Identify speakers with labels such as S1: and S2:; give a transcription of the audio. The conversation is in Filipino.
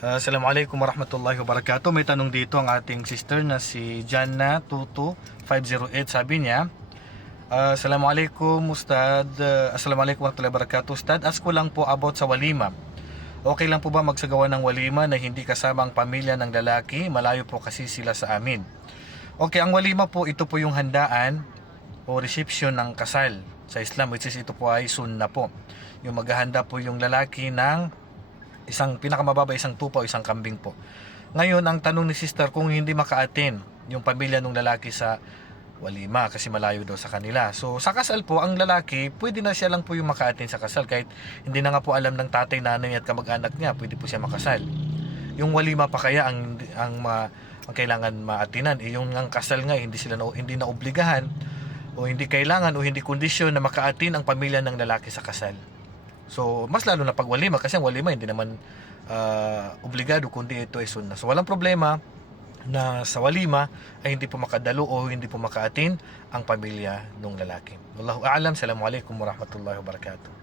S1: Uh, Assalamualaikum warahmatullahi wabarakatuh. May tanong dito ang ating sister na si Janna Tutu 508 sabi niya. Uh, Assalamualaikum Ustad. Uh, Assalamualaikum warahmatullahi wabarakatuh. Ustad, ask ko lang po about sa walima. Okay lang po ba magsagawa ng walima na hindi kasama ang pamilya ng lalaki? Malayo po kasi sila sa amin. Okay, ang walima po, ito po yung handaan o reception ng kasal sa Islam which is ito po ay sunna po. Yung maghahanda po yung lalaki ng isang pinakamababa isang tupa o isang kambing po. Ngayon, ang tanong ni sister kung hindi maka-attend yung pamilya ng lalaki sa walima kasi malayo daw sa kanila. So sa kasal po, ang lalaki, pwede na siya lang po yung maka-attend sa kasal kahit hindi na nga po alam ng tatay, nanay at kamag-anak niya, pwede po siya makasal. Yung walima pa kaya ang ang ma, ang kailangan maatinan, eh, yung ang kasal nga hindi sila na, hindi na obligahan o hindi kailangan o hindi kondisyon na maka-attend ang pamilya ng lalaki sa kasal. So, mas lalo na pag walima kasi ang walima hindi naman ah, obligado kundi ito ay sunna. So, walang problema na sa walima ay hindi po makadalo o hindi po makaatin ang pamilya ng lalaki. Wallahu a'lam. Assalamualaikum warahmatullahi wabarakatuh.